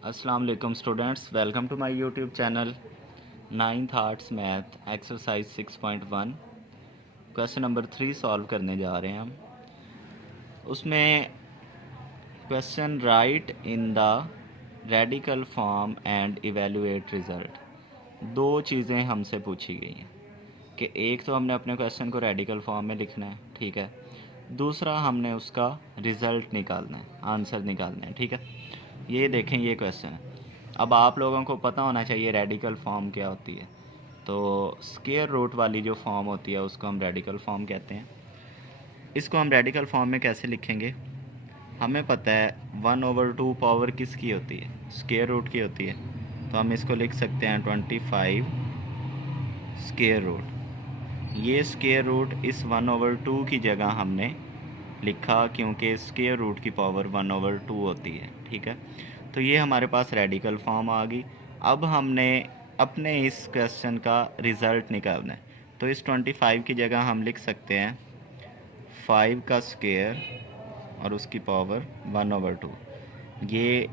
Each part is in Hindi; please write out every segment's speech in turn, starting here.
अस्सलाम वालेकुम students, welcome to my YouTube channel. 9th arts math exercise 6.1 question number 3 solve करने जा रहे हैं हम। उसमें question write in the radical form and evaluate result. दो चीज़ें हमसे पूछी गई हैं कि एक तो हमने अपने क्वेश्चन को रेडिकल फॉर्म में लिखना है, ठीक है। दूसरा हमने उसका रिज़ल्ट निकालना है, आंसर निकालना है, ठीक है। ये देखें, ये क्वेश्चन है। अब आप लोगों को पता होना चाहिए रेडिकल फॉर्म क्या होती है। तो स्क्वायर रूट वाली जो फॉर्म होती है उसको हम रेडिकल फॉर्म कहते हैं। इसको हम रेडिकल फॉर्म में कैसे लिखेंगे? हमें पता है 1/2 पावर किसकी होती है? स्क्वायर रूट की होती है। तो हम इसको लिख सकते हैं 25 स्क्वायर रूट। ये स्क्वायर रूट इस 1/2 की जगह हमने लिखा क्योंकि स्क्वायर रूट की पावर 1/2 होती है, ठीक है। तो ये हमारे पास रेडिकल फॉर्म आ गई। अब हमने अपने इस क्वेश्चन का रिज़ल्ट निकालना है। तो इस 25 की जगह हम लिख सकते हैं 5 का स्क्वायर और उसकी पावर 1/2। ये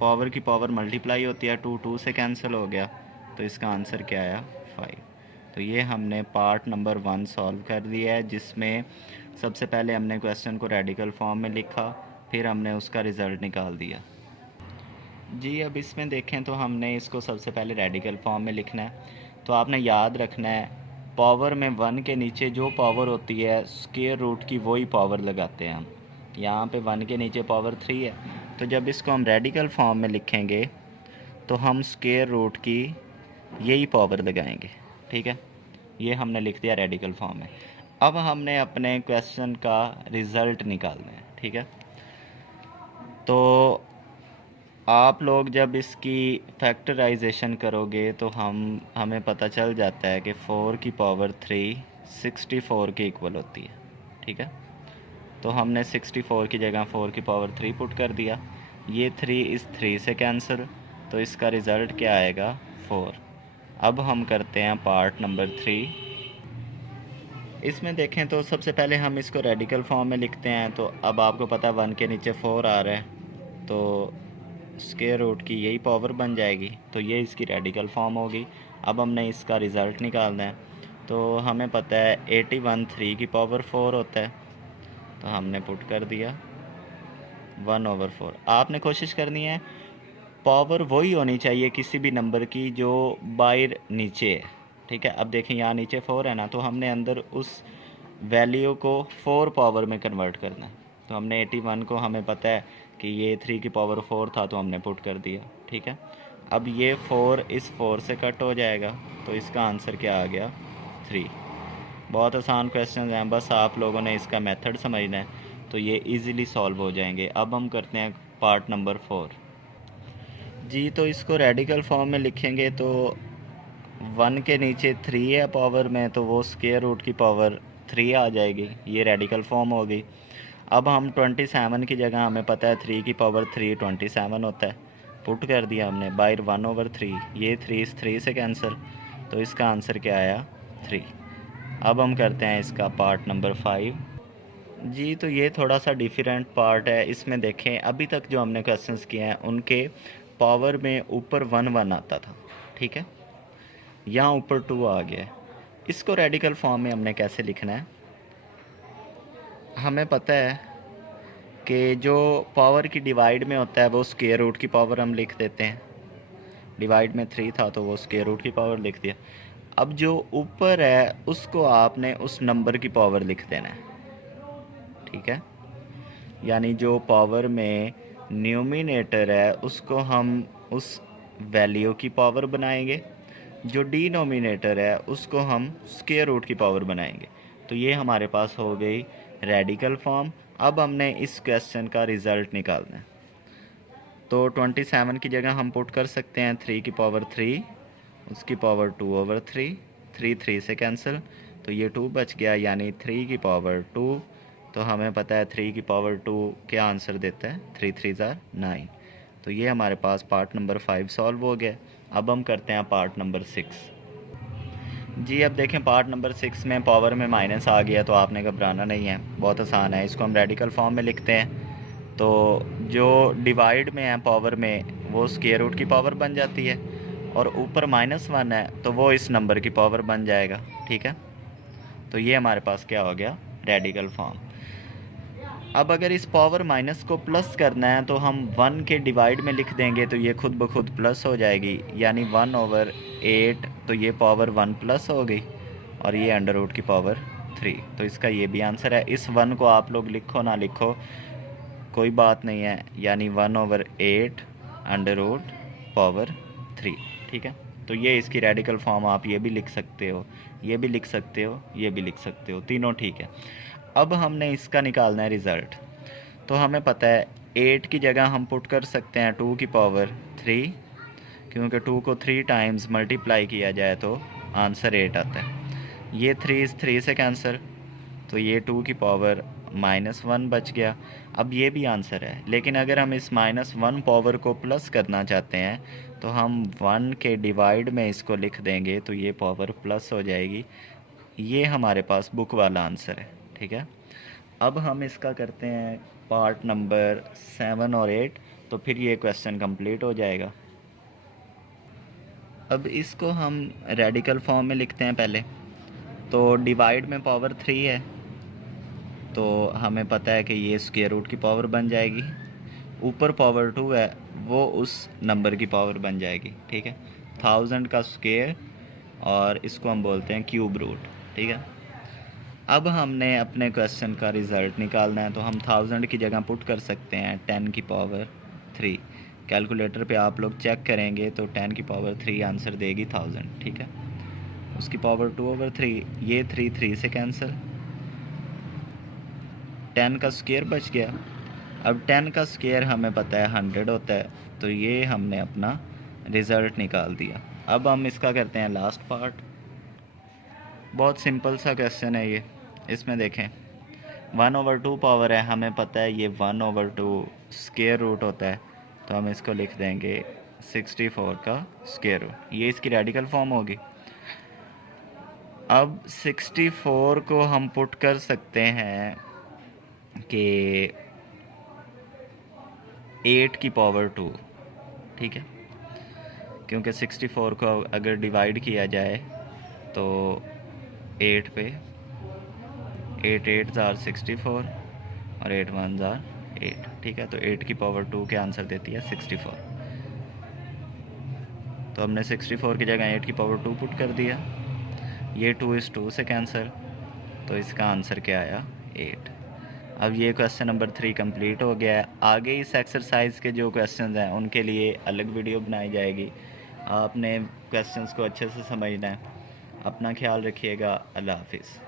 पावर की पावर मल्टीप्लाई होती है, 2 से कैंसिल हो गया, तो इसका आंसर क्या आया? 5। तो ये हमने पार्ट नंबर 1 सॉल्व कर दिया है, जिसमें सबसे पहले हमने क्वेश्चन को रेडिकल फॉर्म में लिखा, फिर हमने उसका रिज़ल्ट निकाल दिया। जी, अब इसमें देखें तो हमने इसको सबसे पहले रेडिकल फॉर्म में लिखना है। तो आपने याद रखना है, पावर में 1 के नीचे जो पावर होती है स्क्वायर रूट की वही पावर लगाते हैं हम। यहाँ पे 1 के नीचे पावर 3 है, तो जब इसको हम रेडिकल फॉर्म में लिखेंगे तो हम स्क्वायर रूट की यही पावर लगाएंगे, ठीक है। ये हमने लिख दिया रेडिकल फॉर्म में। अब हमने अपने क्वेश्चन का रिज़ल्ट निकालना है, ठीक है। तो आप लोग जब इसकी फैक्टराइजेशन करोगे तो हमें पता चल जाता है कि 4 की पावर 3 64 के इक्वल होती है, ठीक है। तो हमने 64 की जगह 4 की पावर 3 पुट कर दिया। ये 3 इस 3 से कैंसिल, तो इसका रिज़ल्ट क्या आएगा? 4। अब हम करते हैं पार्ट नंबर 3। इसमें देखें तो सबसे पहले हम इसको रेडिकल फॉर्म में लिखते हैं। तो अब आपको पता है 1 के नीचे 4 आ रहा है, तो स्क्वायर रूट की यही पावर बन जाएगी, तो ये इसकी रेडिकल फॉर्म होगी। अब हमने इसका रिज़ल्ट निकालना है। तो हमें पता है 81 3 की पावर 4 होता है, तो हमने पुट कर दिया 1/4। आपने कोशिश करनी है पावर वही होनी चाहिए किसी भी नंबर की जो बाहर नीचे है, ठीक है। अब देखें यहाँ नीचे 4 है ना, तो हमने अंदर उस वैल्यू को 4 पावर में कन्वर्ट करना है। तो हमने 81 को, हमें पता है कि ये 3 की पावर 4 था, तो हमने पुट कर दिया, ठीक है। अब ये 4 इस 4 से कट हो जाएगा, तो इसका आंसर क्या आ गया? 3। बहुत आसान क्वेश्चन हैं, बस आप लोगों ने इसका मेथड समझना है, तो ये इजीली सॉल्व हो जाएंगे। अब हम करते हैं पार्ट नंबर 4। जी, तो इसको रेडिकल फॉर्म में लिखेंगे तो 1 के नीचे 3 है पावर में, तो वो स्क्वायर रूट की पावर 3 आ जाएगी। ये रेडिकल फॉर्म होगी। अब हम 27 की जगह, हमें पता है 3 की पावर 3 27 होता है, पुट कर दिया हमने बाय 1/3। ये 3 इस 3 से कैंसिल, तो इसका आंसर क्या आया? 3। अब हम करते हैं इसका पार्ट नंबर 5। जी, तो ये थोड़ा सा डिफरेंट पार्ट है। इसमें देखें, अभी तक जो हमने क्वेश्चंस किए हैं उनके पावर में ऊपर 1 आता था, ठीक है। यहाँ ऊपर 2 आ गया है। इसको रेडिकल फॉर्म में हमने कैसे लिखना है? हमें पता है कि जो पावर की डिवाइड में होता है वो स्क्वायर रूट की पावर हम लिख देते हैं। डिवाइड में 3 था, तो वो स्क्वायर रूट की पावर लिख दिया। अब जो ऊपर है उसको आपने उस नंबर की पावर लिख देना है, ठीक है। यानी जो पावर में न्यूमिनेटर है उसको हम उस वैल्यू की पावर बनाएंगे, जो डिनोमिनेटर है उसको हम स्क्वायर रूट की पावर बनाएंगे। तो ये हमारे पास हो गई रेडिकल फॉर्म। अब हमने इस क्वेश्चन का रिज़ल्ट निकालना है। तो 27 की जगह हम पुट कर सकते हैं 3 की पावर 3, उसकी पावर 2/3, 3 3 से कैंसिल, तो ये 2 बच गया, यानी 3 की पावर 2। तो हमें पता है 3 की पावर 2 क्या आंसर देता है? 3 3 9। तो ये हमारे पास पार्ट नंबर 5 सॉल्व हो गया। अब हम करते हैं पार्ट नंबर 6। जी, अब देखें पार्ट नंबर 6 में पावर में माइनस आ गया, तो आपने घबराना नहीं है, बहुत आसान है। इसको हम रेडिकल फॉर्म में लिखते हैं। तो जो डिवाइड में है पावर में वो स्क्वायर रूट की पावर बन जाती है, और ऊपर -1 है तो वो इस नंबर की पावर बन जाएगा। ठीक है, तो ये हमारे पास क्या हो गया, रेडिकल फॉर्म। अब अगर इस पावर माइनस को प्लस करना है तो हम 1 के डिवाइड में लिख देंगे, तो ये खुद ब खुद प्लस हो जाएगी, यानी 1/8, तो ये पावर 1 प्लस हो गई, और ये अंडर रूट की पावर 3। तो इसका ये भी आंसर है। इस 1 को आप लोग लिखो ना लिखो कोई बात नहीं है, यानी 1/8 अंडर रूट पावर 3। ठीक है, तो ये इसकी रेडिकल फॉर्म। आप ये भी लिख सकते हो, ये भी लिख सकते हो, ये भी लिख सकते हो, तीनों ठीक है। अब हमने इसका निकालना है रिज़ल्ट। तो हमें पता है 8 की जगह हम पुट कर सकते हैं 2 की पावर 3, क्योंकि 2 को 3 टाइम्स मल्टीप्लाई किया जाए तो आंसर 8 आता है। ये 3 इस 3 से कैंसिल, तो ये 2 की पावर -1 बच गया। अब ये भी आंसर है, लेकिन अगर हम इस -1 पावर को प्लस करना चाहते हैं तो हम 1 के डिवाइड में इसको लिख देंगे, तो ये पावर प्लस हो जाएगी। ये हमारे पास बुक वाला आंसर है। ठीक है, अब हम इसका करते हैं पार्ट नंबर 7 और 8, तो फिर ये क्वेश्चन कंप्लीट हो जाएगा। अब इसको हम रेडिकल फॉर्म में लिखते हैं पहले। तो डिवाइड में पावर 3 है, तो हमें पता है कि ये स्क्वायर रूट की पावर बन जाएगी। ऊपर पावर 2 है, वो उस नंबर की पावर बन जाएगी। ठीक है, 1000 का स्क्वायर, और इसको हम बोलते हैं क्यूब रूट। ठीक है, अब हमने अपने क्वेश्चन का रिज़ल्ट निकालना है, तो हम 1000 की जगह पुट कर सकते हैं 10 की पावर 3। कैलकुलेटर पे आप लोग चेक करेंगे तो 10 की पावर 3 आंसर देगी 1000। ठीक है, उसकी पावर 2/3, ये 3 से कैंसिल, 10 का स्क्वायर बच गया। अब 10 का स्क्वायर हमें पता है 100 होता है, तो ये हमने अपना रिज़ल्ट निकाल दिया। अब हम इसका करते हैं लास्ट पार्ट। बहुत सिंपल सा क्वेश्चन है ये। इसमें देखें 1/2 पावर है, हमें पता है ये 1/2 स्क्वायर रूट होता है, तो हम इसको लिख देंगे 64 का स्क्वायर रूट। ये इसकी रेडिकल फॉर्म होगी। अब 64 को हम पुट कर सकते हैं कि 8 की पावर 2। ठीक है, क्योंकि 64 को अगर डिवाइड किया जाए तो 8 पे 8 8 ज़ार 64 और 8 1 ज़ार 8। ठीक है, तो 8 की पावर 2 के आंसर देती है 64। तो हमने 64 की जगह 8 की पावर 2 पुट कर दिया। ये 2 इस 2 से कैंसिल, तो इसका आंसर क्या आया, 8। अब ये क्वेश्चन नंबर 3 कंप्लीट हो गया है। आगे इस एक्सरसाइज के जो क्वेश्चंस हैं उनके लिए अलग वीडियो बनाई जाएगी। आपने क्वेश्चंस को अच्छे से समझना है। अपना ख्याल रखिएगा। अल्लाह हाफिज़।